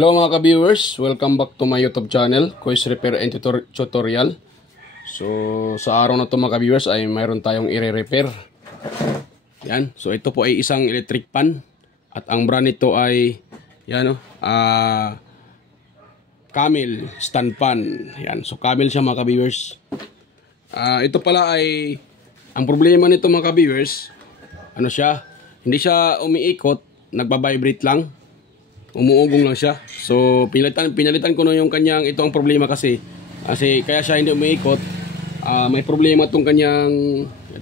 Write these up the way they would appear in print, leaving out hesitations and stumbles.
Hello mga ka-viewers, welcome back to my YouTube channel, Quiz Repair and Tutorial. So sa araw na to mga ka-viewers ay mayroon tayong i-repair. Yan, so ito po ay isang electric pan at ang brand nito ay yan Camel stand pan. Yan, so Camel siya mga ka-viewers. Ito pala ay ang problema nito mga ka-viewers, ano siya, hindi siya umiikot, nagba-vibrate lang. Umuugong lang siya. So pinalitan ko na yung kanyang, ito ang problema kasi kaya siya hindi umiikot. May problema itong kanyang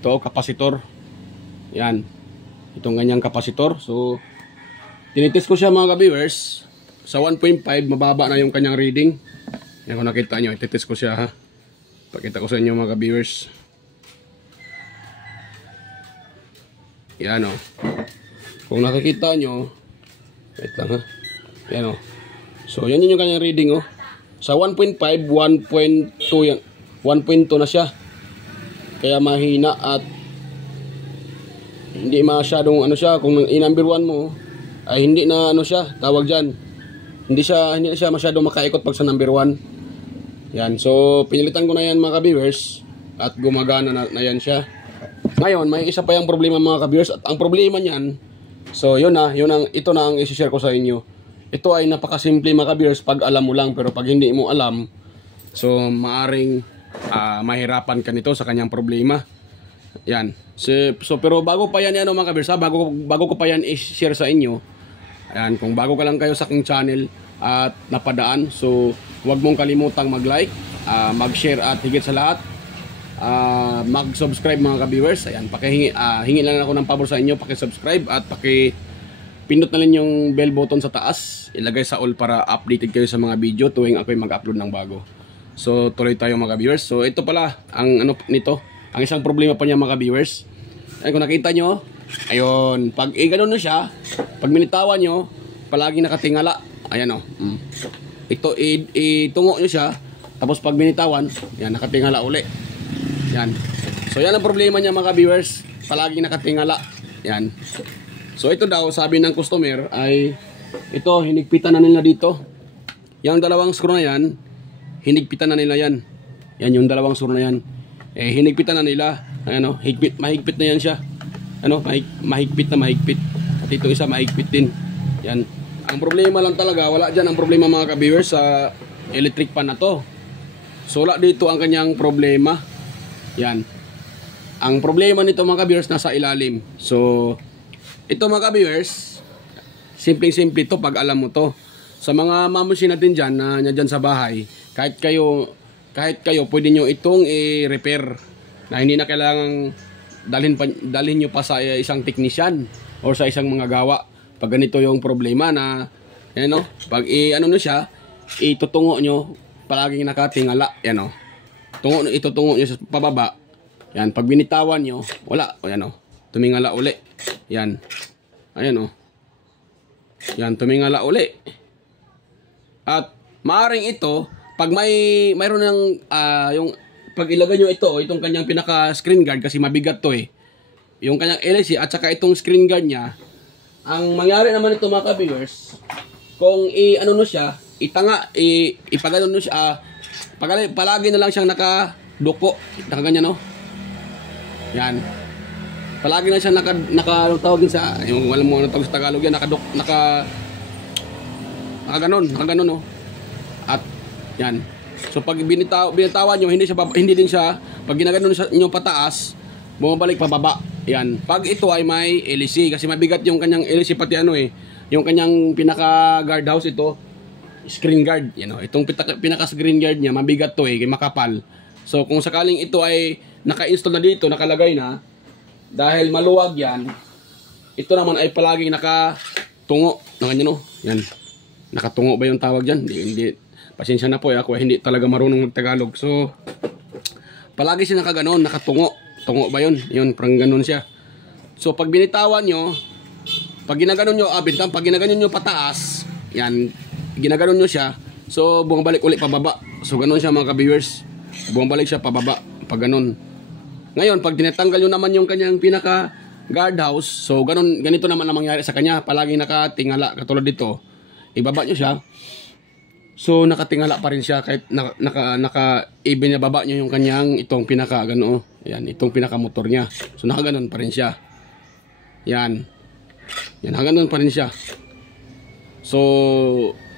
kapasitor. Yan. Itong kanyang kapasitor. So tinitest ko siya mga ka-viewers. Sa 1.5 mababa na yung kanyang reading. Yan, kung nakita nyo, ititest ko siya ha. Pakita ko sa inyo mga ka-viewers. Yan o. Kung nakikita nyo, wait lang ha. Yan o. So yan yung kanyang reading o. Sa 1.5, 1.2 yan. 1.2 na siya. Kaya mahina at hindi masyadong ano siya. Kung i-number 1 mo ay hindi na ano siya, tawag dyan. Hindi na siya masyadong makaikot pag sa number 1. Yan. So pinilitan ko na yan mga ka-viewers at gumagana na yan siya. Ngayon may isa pa yung problema mga ka-viewers at ang problema niyan, so ito na ang i-share ko sa inyo. Ito ay napakasimple mga ka-viewers pag alam mo lang, pero pag hindi mo alam, so maaring mahirapan ka nito sa kanyang problema. Yan. So pero bago pa yan mga ka-viewers, bago ko pa yan i-share sa inyo. Ayan, kung bago ka lang kayo sa aking channel at napadaan, so huwag mong kalimutang mag-like, mag-share at higit sa lahat, mag-subscribe mga ka-viewers. Ayan, hingi lang ako ng pabor sa inyo, paki-subscribe at pindot na rin yung bell button sa taas, ilagay sa all para updated kayo sa mga video tuwing ako'y mag-upload ng bago. So tuloy tayo mga viewers. So ito pala ang nito, ang isang problema pa niya mga viewers. Ayun, kung nakita nyo, ayun, pag gano'n na siya, pag minitawan nyo, palagi nakatingala. Ayan o. Ito itungo nyo siya, tapos pag binitawan, yan, nakatingala uli. Yan. So yan ang problema niya mga viewers, palagi nakatingala. Yan. So ito daw, sabi ng customer ay ito, hinigpitan na nila dito. Yung dalawang screw na yan, hinigpitan na nila yan. Yan yung dalawang screw na yan. Hinigpitan na nila. Ayan o, mahigpit na yan siya. Ano, mahigpit na mahigpit. At ito isa mahigpit din. Yan. Ang problema lang talaga, wala dyan ang problema mga ka-viewers sa electric pan na to. So wala dito ang kanyang problema. Yan. Ang problema nito mga ka-viewers nasa ilalim. So ito mga ka-viewers, simpleng-simple to pag alam mo to. Sa mga mamusin natin dyan na dyan sa bahay, kahit kayo pwede nyo itong i-repair na hindi na kailangang dalhin nyo pa sa isang technician or sa isang mga gawa. Pag ganito yung problema na pag nyo siya, itutungo nyo, palaging nakatingala. Yan o. Itutungo nyo sa pababa. Yan, pag binitawan nyo, wala. Yan o. Tumingala uli. Yan. Ayan o. Yan, tumingala uli. At maaring ito, pag mayroon ng yung pag ilagay nyo ito, itong kanyang pinaka screen guard kasi mabigat to yung kanyang LC at saka itong screen guard niya, ang mangyari naman ito mga ka-viewers, kung siya, ipagano no siya, palagi na lang siyang nakaduko, nakaganyan no. Yan. Palagi na siya tawagin sa, yung alam mo ano tawag sa Tagalog yan, nakaganon no. At yan. So pag binitawan nyo, hindi din siya, pag ginaganon nyo pataas, bumabalik pababa. Yan. Pag ito ay may LC, kasi mabigat yung kanyang LC pati yung kanyang pinaka guard house ito, screen guard, itong pinaka screen guard niya, mabigat to makapal. So kung sakaling ito ay naka-install na dito, nakalagay na, dahil maluwag yan, ito naman ay palaging nakatungo. Yan. Nakatungo ba yung tawag dyan? Hindi. Pasensya na po ako, hindi talaga marunong mag-Tagalog. So, palagi siya nakaganon, nakatungo. Tungo ba yun? Yun, parang ganon siya. So, pag binitawan nyo, pag ginaganon nyo, pag ginaganon nyo pataas, yan, ginaganon nyo siya, so, bumabalik ulit pababa. So, ganon siya mga ka-viewers. Bumabalik siya pababa, pag ganon. Ngayon, pag tinatanggal nyo naman yung kanyang pinaka guard house, so ganito naman ang mangyari sa kanya, palagi nakatingala katulad dito. ibaba nyo siya. So nakatingala pa rin siya kahit even na baba nyo yung kanyang itong pinaka gano, yan, itong pinaka motor niya. So nakaganon pa rin siya. Yan. Yan, hanggang pa rin siya. So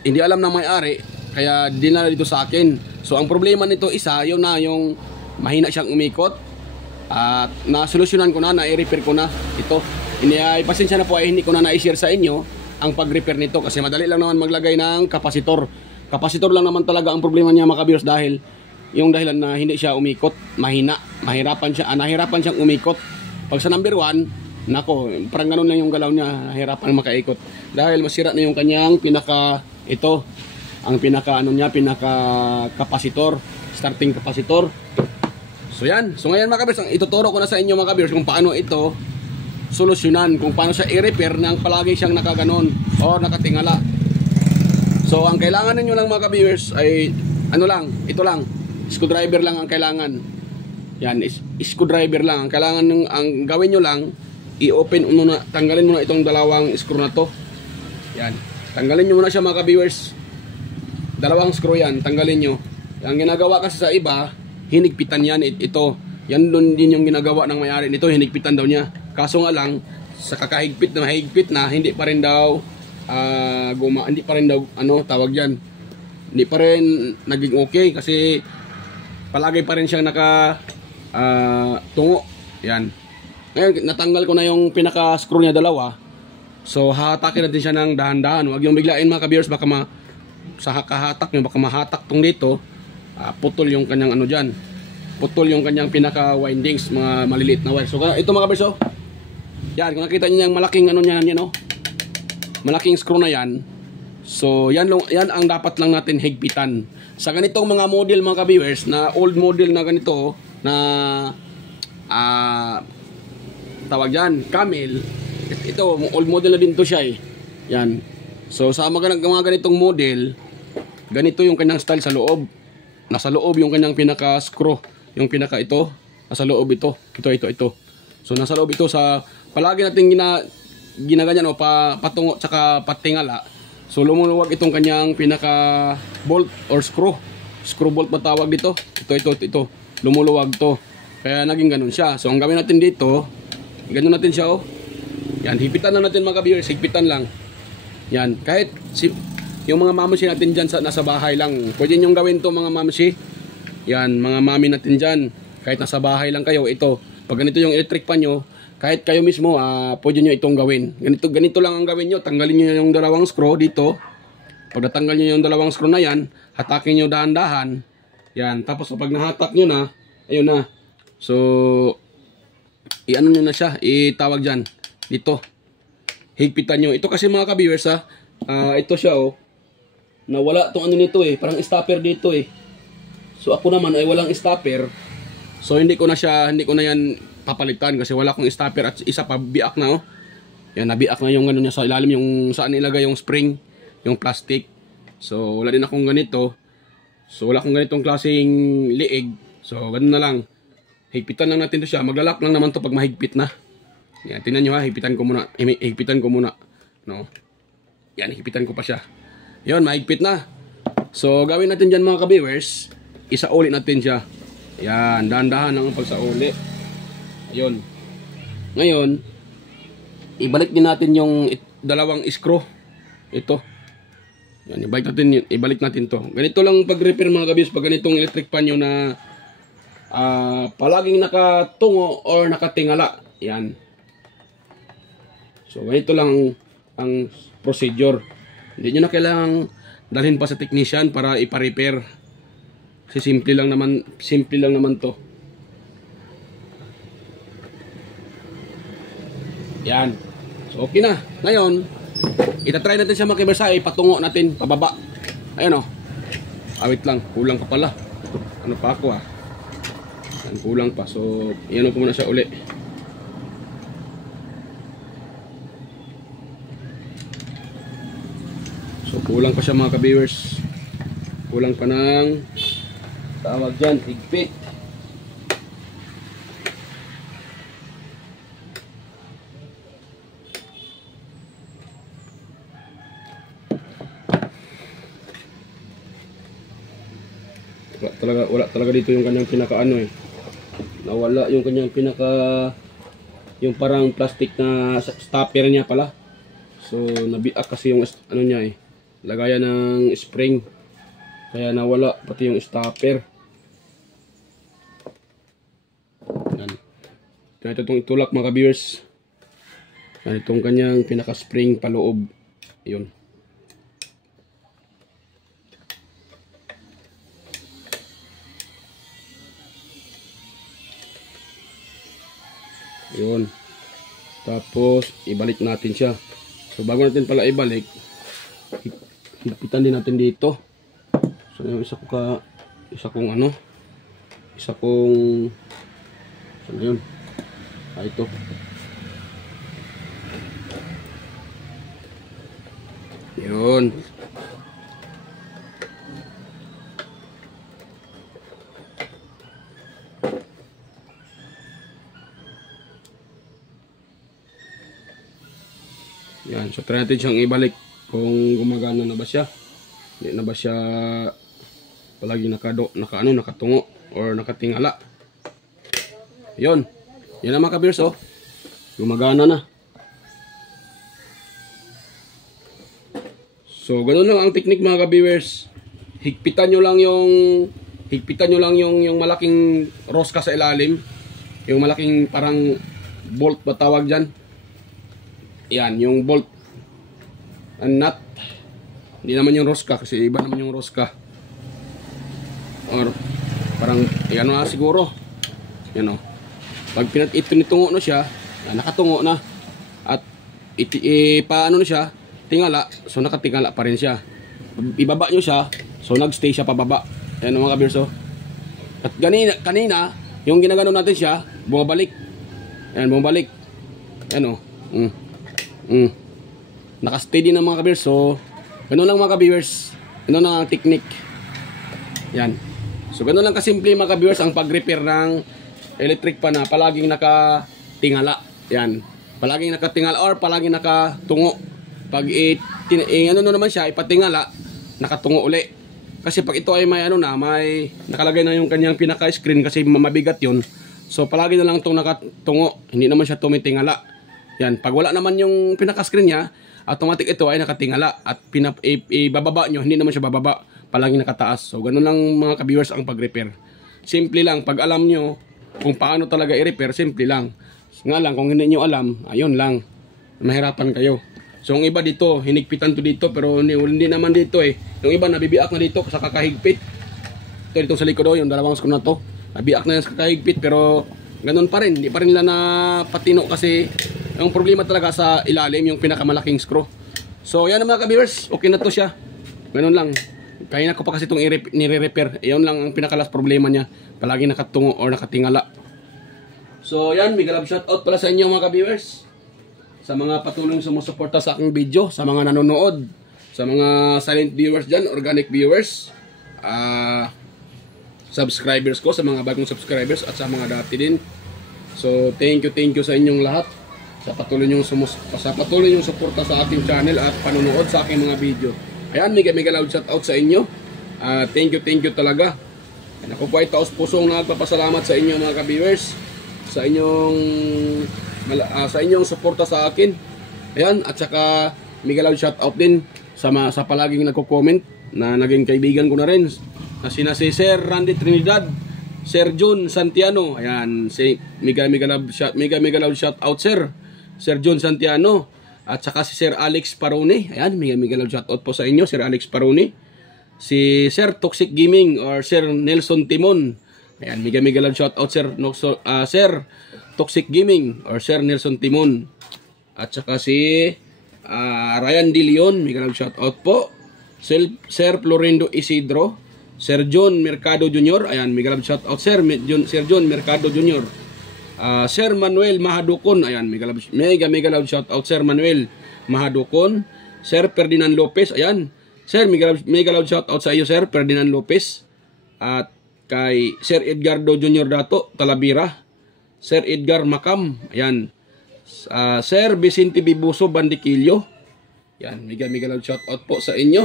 hindi alam ng may-ari kaya dinala dito sa akin. So ang problema nito isa, yun na yung mahina siyang umikot. At nasolusyonan ko na, na-repair ko na ito. Pasensya na po ay hindi ko na na-share sa inyo ang pag-repair nito kasi madali lang naman maglagay ng kapasitor. Kapasitor lang naman talaga ang problema niya mga ka-viewers dahil yung dahilan na hindi siya umikot, nahirapan siyang umikot. Pag sa number 1, nako, parang ganun lang yung galaw niya, nahirapan makaikot. Dahil masira na yung kanyang pinaka kapasitor, starting kapasitor. So yan, so ngayon mga ka-viewers, ituturo ko na sa inyo mga ka-viewers kung paano ito solusyonan, kung paano siya i-repair nang palagi siyang nakaganon o nakatingala. So ang kailangan ninyo lang mga ka-viewers ay ito lang, screwdriver lang ang kailangan. Yan, screwdriver lang ang kailangan. Ang gawin nyo lang, i-open muna, tanggalin muna itong dalawang screw na to. Yan, tanggalin nyo muna siya mga ka-viewers. Dalawang screw yan, tanggalin nyo. Ang ginagawa kasi sa iba, hinigpitan yan, ito. Yan doon din yung ginagawa ng may-ari nito, hinigpitan daw niya. Kaso nga lang, sa kakahigpit na mahigpit na, hindi pa rin daw hindi pa rin daw tawag diyan. Hindi pa rin naging okay kasi palagi pa rin siyang tungo. Yan. Ngayon natanggal ko na yung pinaka screw niya dalawa. So hahatakin natin siya ng dahan-dahan. Huwag yung biglain mga ka-viewers, baka sa kahatak niyo baka mahatak tong dito. Putol yung kanyang diyan. Putol yung kanyang pinaka windings, mga maliliit na wire. So ito mga ka-viewers, yan, kung nakita niyo yung malaking niyan, malaking screw na yan. So yan ang dapat lang natin higpitan. Sa ganitong mga model mga ka-viewers, na old model na ganito, na tawag yan, Camel. Ito, old model na din to siya Yan. So sa mga ganitong model, ganito yung kanyang style sa loob. Nasa loob yung kanyang pinaka screw, yung pinaka ito, nasa loob ito. Ito. So nasa loob ito, sa palagi natin ginaganyan patungo tsaka patingala. So lumuluwag itong kanyang pinaka bolt or screw bolt matawag dito. Ito lumuluwag to, kaya naging ganun siya. So ang gawin natin dito, ganun natin siya yan, hipitan lang natin mga ka-viewers, hipitan lang yan. Kahit yung mga mamusi natin dyan nasa bahay lang, pwede nyo gawin to mga mamusi. Yan, mga mami natin dyan, kahit nasa bahay lang kayo, ito, pag ganito yung electric pan nyo, kahit kayo mismo, pwede nyo itong gawin. Ganito lang ang gawin nyo. Tanggalin nyo yung dalawang screw dito. Pag natanggal nyo yung dalawang screw na yan, hatakin nyo dahan-dahan. Yan. Tapos kapag nahatak nyo na, ayun na. So, i-ano nyo na siya. Itawag dyan. Dito. Higpitan nyo. Ito kasi mga ka-viewers ito siya na wala itong nito parang stopper dito So ako naman ay walang stopper. So hindi ko na yan papalitan kasi wala akong stopper at isa pa biak na Yan, nabiak na yung niya sa ilalim, yung saan nilagay yung spring, yung plastic. So wala din akong ganito. So wala akong ganitong klaseng liig. So ganun na lang. Higpitan lang natin to siya. Maglalak lang naman to pag mahigpit na. Yan, tingnan nyo higpitan ko muna. Higpitan ko muna. No. Yan, higpitan ko pa siya. Yan, mahigpit na. So gawin natin dyan mga ka-viewers, isauli natin siya. Yan, dahan-dahan lang ang pagsauli. Ayun. Ngayon, ibalik din natin yung dalawang screw. Ito. Yan, ibalik natin to. Ganito lang pag-repair mga ka-viewers pag ganitong electric pan nyo na palaging nakatungo or nakatingala. Yan. So, ganito lang ang procedure. Hindi nyo na kailangang dalhin pa sa technician para ipa-repair. Kasi simple lang naman to. Yan. So, okay na. Ngayon, itatry natin siya mga ka-viewers, patungo natin pababa. Ayun awit lang. Kulang pa pala. Ano pa ako Yan, kulang pa. So, iyan ko muna siya uli. So, kulang pa siya mga ka-viewers. Kulang pa ng tawag dyan, higpit. wala talaga dito yung kanyang pinaka ano eh. Nawala yung kanyang pinaka, yung parang plastic na stopper niya pala. So nabiak kasi yung ano niya eh, lagayan ng spring. Kaya nawala pati yung stopper. Yan. Kaya ito itong itulak mga ka-viewers. Yan itong kanyang pinaka spring paloob. Yun. Yun. Tapos ibalik natin siya. So bago natin pala ibalik, higpitan din natin dito. So yung isa kong saan yun? Ito. Yun. Yan, so try natin siyang ibalik kung gumagana na ba siya. Hindi na ba siya palagi nakatungo or nakatingala. Yun. Yan na mga ka-viewers, oh. Gumagana na. So, ganun lang ang technique mga ka-viewers. Higpitan nyo lang yung malaking rosca sa ilalim. Yung malaking parang bolt ba tawag dyan. Yan, yung bolt and nut. Hindi naman yung rosca kasi iba naman yung rosca. Or parang yan na siguro. Yan o. Pag pinitungo na siya, yan, nakatungo na. At paano na siya, tingala, so nakatingala pa rin siya. Ibaba nyo siya, so nagstay siya pababa. Yan mga kabirso. At kanina, yung ginagano natin siya, bumabalik. Yan, bumabalik. Yan o. Naka-stay din ng mga ka-viewers. So, ganun lang mga ka-viewers. Ganun lang ang technique. Yan. So, ganun lang kasimple mga ka-viewers ang pag-repair ng electric pan na palaging nakatingala. Yan. Palaging nakatingala or palaging nakatungo. Pag ano naman siya, ipatingala, nakatungo uli. Kasi pag ito ay may may nakalagay na yung kanyang pinaka-screen kasi mabigat yun. So, palagi na lang itong nakatungo. Hindi naman siya tumitingala. Yan, pag wala naman yung pinaka-screen niya, automatic ito ay nakatingala at ibababa nyo, hindi naman siya bababa, palaging nakataas. So, ganun lang mga ka-viewers ang pag-repair. Simple lang, pag alam nyo kung paano talaga i-repair, simple lang. Nga lang, kung hindi nyo alam, ayun lang, mahirapan kayo. So, yung iba dito, hinigpitan to dito, pero hindi naman dito eh. Yung iba, nabibiak na dito sa kakahigpit. Ito dito sa likod, yung dalawang screw na to. Nabiak na yan sa kakahigpit, pero ganun pa rin. Hindi pa rin nila na patino kasi ang problema talaga sa ilalim, yung pinakamalaking screw. So, yan mga ka-viewers. Okay na to siya. Ganun lang. Kaya na ko pa kasi itong nire-repair. Yan lang ang pinakalas problema niya. Palagi nakatungo or nakatingala. So, yan. Big love shoutout pala sa inyo mga ka-viewers. Sa mga patuloy sumusuporta sa aking video. Sa mga nanonood. Sa mga silent viewers dyan. Organic viewers. Subscribers ko. Sa mga bagong subscribers. At sa mga dati din. So, thank you sa inyong lahat. Sa patuloy yung suporta sa aking channel at panonood sa aking mga video. Ayan, mega loud shout out sa inyo. Thank you talaga. Ako po ay taos pusong nagpapasalamat sa inyo mga ka-viewers sa inyong suporta sa akin. Ayan, at saka mega loud shout out din sa palaging nagko-comment na naging kaibigan ko na rin na sina si Sir Randy Trinidad, Sir John Santiano. Ayan, si mega loud shout out Sir John Santiano. At saka si Sir Alex Parone. Ayan, mega loud shout out po sa inyo, Sir Alex Parone. Si Sir Toxic Gaming or Sir Nelson Timon. Ayan, mega loud shout out Sir Toxic Gaming or Sir Nelson Timon. At saka si Ryan De Leon, mega loud shout out po. Sir Florendo Isidro, Sir John Mercado Jr. Ayan, mega loud shout out Sir John Mercado Jr. Sir Manuel Mahadukon. Ayan, mega loud shout out Sir Manuel Mahadukon. Sir Ferdinand Lopez. Ayan, Sir, mega loud shout out sa iyo Sir Ferdinand Lopez. At kay Sir Edgardo Jr. Dato Talavera. Sir Edgar Macam. Ayan, Sir Vicente Bibuso Bandiquillo. Ayan, mega loud shout out po sa inyo.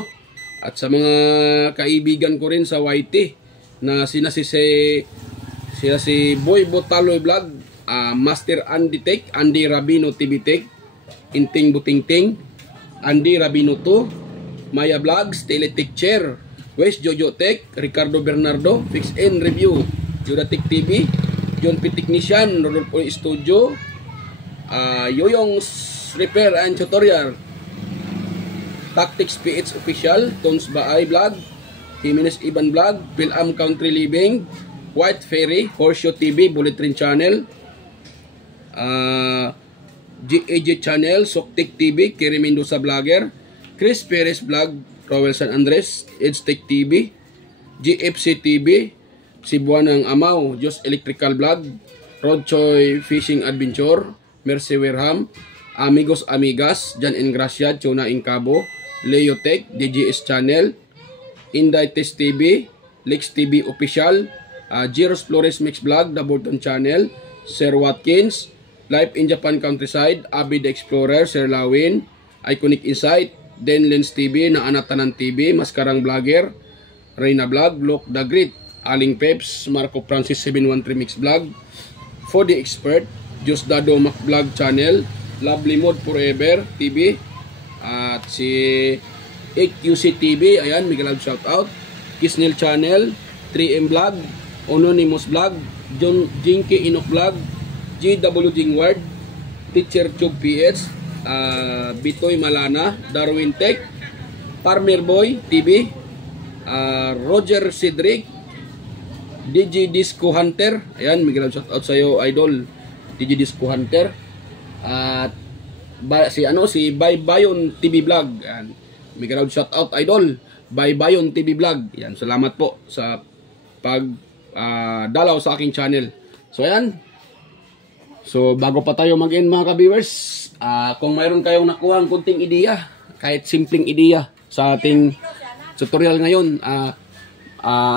At sa mga kaibigan ko rin sa YT. na sina si Boy Botaloy Vlog, Master Andy Tech, Andy Rabino TV Tech, Inting Butingting, Andy Rabino 2, Maya Vlogs, Teletech Chair, West Jojo Tech, Ricardo Bernardo, Fix and Review, Judatech TV, John P. Technician, Rodolfo Studio, Yoyong's Repair and Tutorial, Tactics PH Official, Tons Baay Vlog, Jimenez Iban Vlog, Pilam Country Living, White Ferry, Horseshoe TV, Bullet Train Channel, GAG Channel, Soktek TV, Kerry Mendoza Vlogger, Chris Perez Vlog, Rowel San Andres, Edstech TV, GFC TV, Cebuanang Amaw, Jos Electrical Vlog, Rodchoy Fishing Adventure, Mercy Werham, Amigos Amigas, Jan Engracia, Chona Incabo, Leo Tech, DGS Channel, Inday Test TV, Lex TV Official, Jiros Flores Mix Vlog, The Bolton Channel, Sir Watkins, Life in Japan Countryside, Abby the Explorer, Sir Lawin, Iconic Insight, Den Lens TV, Naanatanan TV, Maskarang Vlogger, Reyna Vlog, Look the Great, Aling Peps, Marco Francis 713 Mix Vlog, For the Expert, Just Dado Mac Vlog Channel, Lovely Mode Forever TV, at si AQC TV, ayan, Miguel shoutout, Kisnel Channel, 3M Vlog, Anonymous Vlog, John Jinky Inok Vlog, GW Jingward, Teacher Tube PH, Bitoy Malana, Darwin Tech, Farmer Boy TV, Roger Cedric, DJ Disco Hunter, ayan, Miguel shoutout sa iyo, idol, DJ Disco Hunter, at si Baybayon TV Vlog, ayan, Miguel shoutout idol, Baybayon TV Vlog, ayan, salamat po sa pag dalaw sa aking channel. So ayan, so bago pa tayo mag-end mga ka-viewers, kung mayroon kayong nakuha ang kunting ideya, kahit simpleng ideya sa ating tutorial ngayon,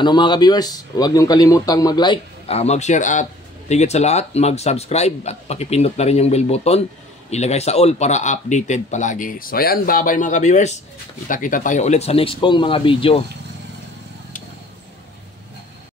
mga ka-viewers, huwag niyong kalimutang mag-like, mag-share at higit sa lahat, mag-subscribe at pakipindot na rin yung bell button, ilagay sa all para updated palagi. So ayan, bye-bye mga ka-viewers, kita-kita tayo ulit sa next kong mga video.